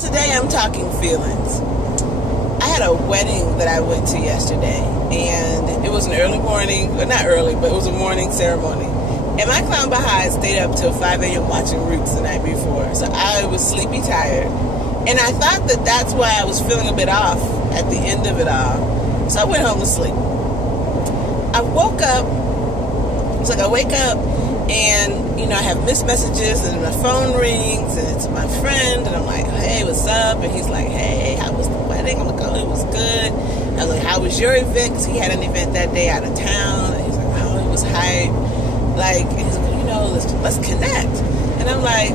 Today I'm talking feelings. I had a wedding that I went to yesterday, and it was an early morning, well, not early, but it was a morning ceremony. And my clown behind stayed up till 5 a.m. watching Roots the night before, so I was sleepy tired. And I thought that that's why I was feeling a bit off at the end of it all. So I went home to sleep. I woke up, it's like I wake up, and, I have missed messages, and my phone rings, and it's my friend, and I'm like, hey, what's up? And he's like, hey, how was the wedding? I'm like, oh, it was good. I was like, how was your event? Because he had an event that day out of town, and he's like, oh, it was hype. Like, and he's like, let's connect. And I'm like,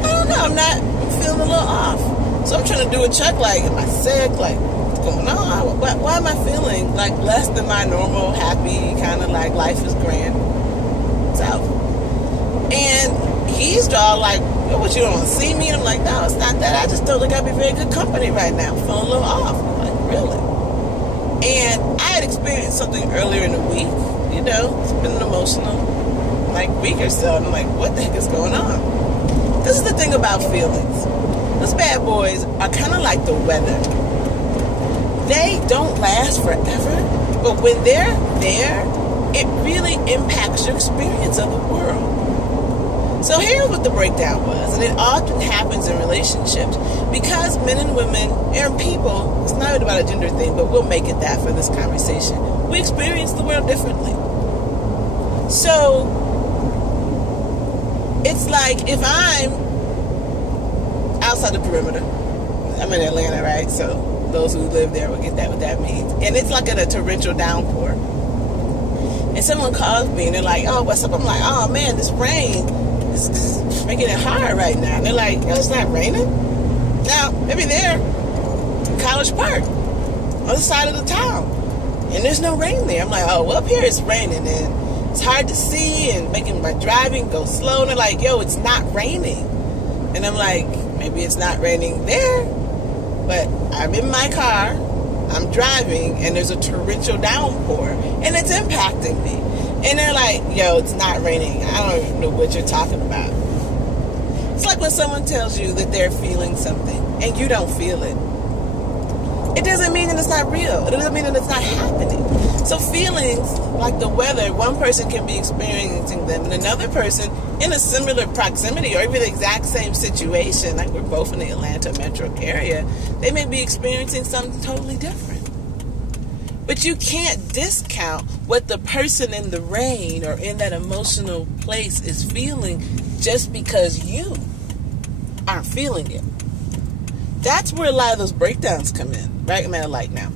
I don't know, I'm feeling a little off. So I'm trying to do a check, like, am I sick? Like, what's going on? Why am I feeling, like, less than my normal, happy, kind of like, life is grand? And he's all like, what, you don't want to see me? And I'm like, no, it's not that. I just don't think I'd be very good company right now. I'm feeling a little off. I'm like, really? And I had experienced something earlier in the week. It's been an emotional, week or so. And I'm like, what the heck is going on? This is the thing about feelings. Those bad boys are kind of like the weather. They don't last forever, but when they're there, it really impacts your experience of the world. So here's what the breakdown was, and it often happens in relationships because men and women and people, it's not about a gender thing, but we'll make it that for this conversation. We experience the world differently. So it's like if I'm outside the perimeter, I'm in Atlanta, right? So those who live there will get that, what that means. And it's like a torrential downpour. And someone calls me and they're like, oh, what's up? I'm like, oh man, this rain is making it hard right now. And they're like, yo, it's not raining. Now, maybe they're in College Park, on the side of the town, and there's no rain there. I'm like, oh, well, up here it's raining and it's hard to see and making my driving go slow. And they're like, yo, it's not raining. And I'm like, maybe it's not raining there, but I'm in my car, I'm driving, and there's a torrential downpour, and it's impacting me. And they're like, yo, it's not raining. I don't even know what you're talking about. It's like when someone tells you that they're feeling something, and you don't feel it. It doesn't mean that it's not real. It doesn't mean that it's not happening. So feelings, like the weather, one person can be experiencing them, and another person in a similar proximity or even the exact same situation, like we're both in the Atlanta metro area, they may be experiencing something totally different. But you can't discount what the person in the rain or in that emotional place is feeling just because you aren't feeling it. That's where a lot of those breakdowns come in, right? I'm at a light now.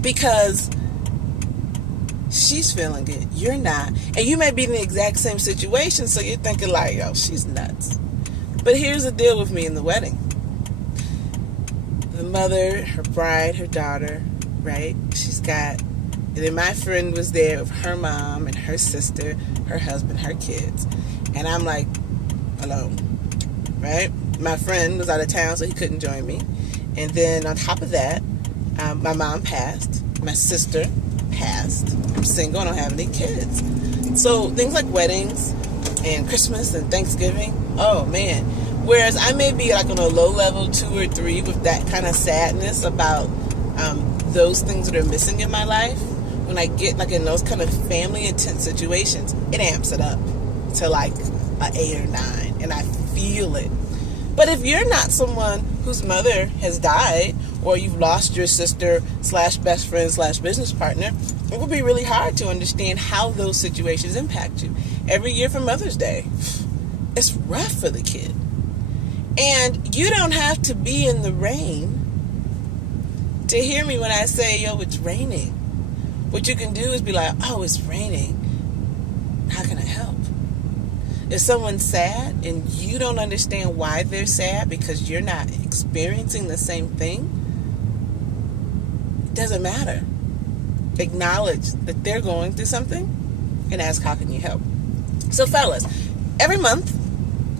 Because she's feeling it, you're not. And you may be in the exact same situation, so you're thinking like, oh, she's nuts. But here's the deal with me in the wedding. The mother, her bride, her daughter, right? And then my friend was there with her mom and her sister, her husband, her kids. And I'm like, alone, right? My friend was out of town, so he couldn't join me. And then on top of that, my mom passed. My sister passed. I'm single, I don't have any kids. So things like weddings and Christmas and Thanksgiving, oh man. Whereas I may be like on a low level 2 or 3 with that kind of sadness about those things that are missing in my life, when I get like in those kind of family intense situations, it amps it up to like an 8 or 9, and I feel it. But if you're not someone whose mother has died, or you've lost your sister / best friend / business partner, it will be really hard to understand how those situations impact you. Every year for Mother's Day, it's rough for the kid. And you don't have to be in the rain to hear me when I say, yo, it's raining. What you can do is be like, oh, it's raining. How can I help? If someone's sad and you don't understand why they're sad because you're not experiencing the same thing, it doesn't matter. Acknowledge that they're going through something and ask, how can you help? So fellas, every month,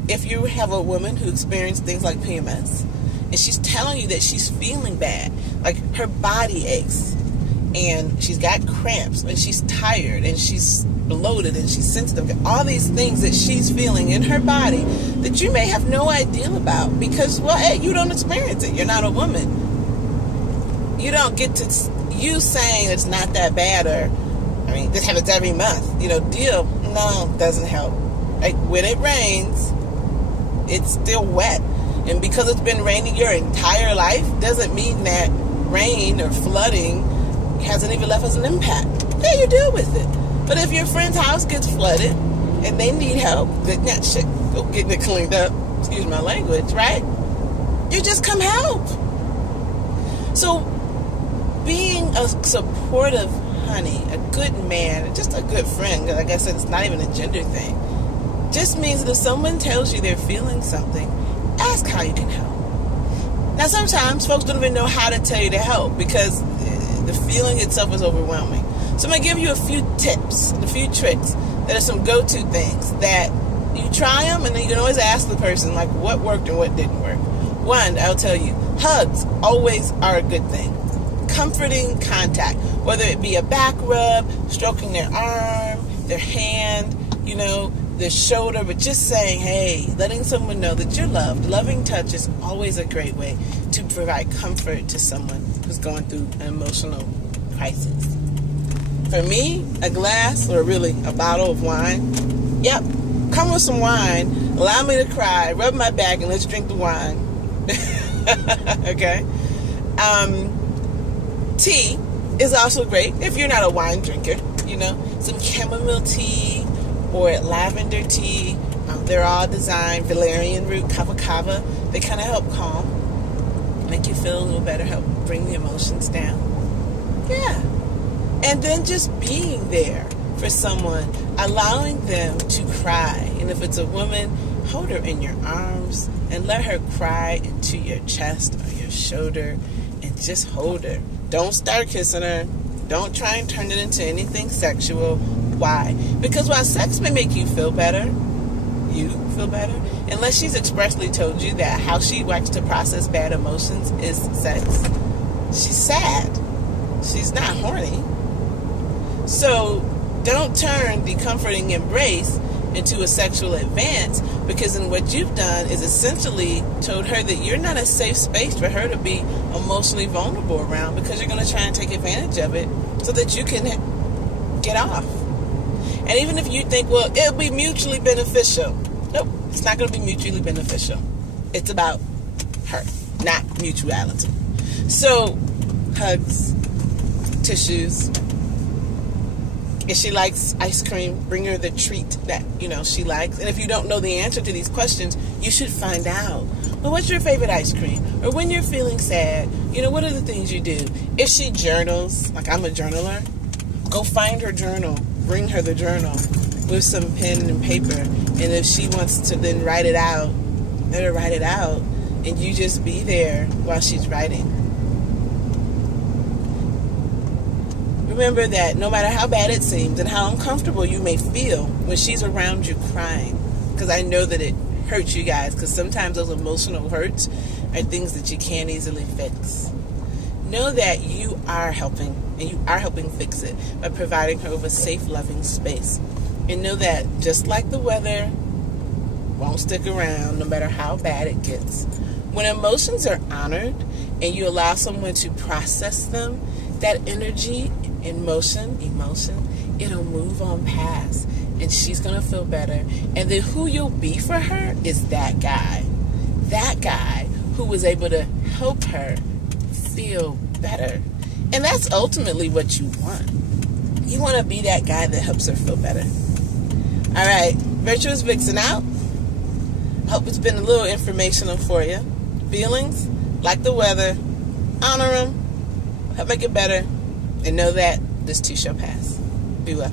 if you have a woman who experienced things like PMS, and she's telling you that she's feeling bad, like her body aches, and she's got cramps, and she's tired, and she's bloated and she's sensitive. All these things that she's feeling in her body that you may have no idea about because, well, hey, you don't experience it. You're not a woman. You don't get to, you saying it's not that bad, or, I mean, this happens every month, deal. No, doesn't help. Like, when it rains, it's still wet. And because it's been raining your entire life, doesn't mean that rain or flooding hasn't even left us an impact. Yeah, you deal with it. But if your friend's house gets flooded and they need help, then that shit, go getting it cleaned up, excuse my language, right? You just come help. So being a supportive honey, a good man, just a good friend, like I said, it's not even a gender thing, just means that if someone tells you they're feeling something, ask how you can help. Now, sometimes folks don't even know how to tell you to help because the feeling itself is overwhelming. So I'm going to give you a few tips and a few tricks that are some go-to things that you try them, and then you can always ask the person, like, what worked and what didn't work. One, I'll tell you, hugs always are a good thing. Comforting contact, whether it be a back rub, stroking their arm, their hand, their shoulder, but just saying, hey, letting someone know that you're loved. Loving touch is always a great way to provide comfort to someone who's going through an emotional crisis. For me, a glass, or really a bottle of wine, yep, come with some wine, allow me to cry, rub my back, and let's drink the wine. Okay? Tea is also great if you're not a wine drinker, some chamomile tea or lavender tea. They're all designed, valerian root, kava, they kind of help calm, make you feel a little better, help bring the emotions down. Yeah. And then just being there for someone, allowing them to cry. And if it's a woman, hold her in your arms and let her cry into your chest or your shoulder and just hold her. Don't start kissing her. Don't try and turn it into anything sexual. Why? Because while sex may make you feel better, unless she's expressly told you that how she likes to process bad emotions is sex, she's sad. She's not horny. So don't turn the comforting embrace into a sexual advance, because then what you've done is essentially told her that you're not a safe space for her to be emotionally vulnerable around, because you're going to try and take advantage of it so that you can get off. And even if you think, well, it'll be mutually beneficial. Nope, it's not going to be mutually beneficial. It's about her, not mutuality. So, hugs, tissues. If she likes ice cream, bring her the treat that, she likes. And if you don't know the answer to these questions, you should find out. Well, what's your favorite ice cream? Or when you're feeling sad, what are the things you do? If she journals, like I'm a journaler, go find her journal. Bring her the journal with some pen and paper. And if she wants to then write it out, let her write it out. And you just be there while she's writing. Remember that no matter how bad it seems and how uncomfortable you may feel when she's around you crying, because I know that it hurts you guys, because sometimes those emotional hurts are things that you can't easily fix. Know that you are helping, and you are helping fix it by providing her with a safe, loving space. And know that just like the weather won't stick around no matter how bad it gets, when emotions are honored and you allow someone to process them, that energy, emotion, it'll move on past, and she's going to feel better. And then who you'll be for her is that guy who was able to help her feel better. And that's ultimately what you want. You want to be that guy that helps her feel better. All right, Virtuous Vixen out. Hope it's been a little informational for you. Feelings, like the weather, honor them, help make it better, and know that this too shall pass. Be well.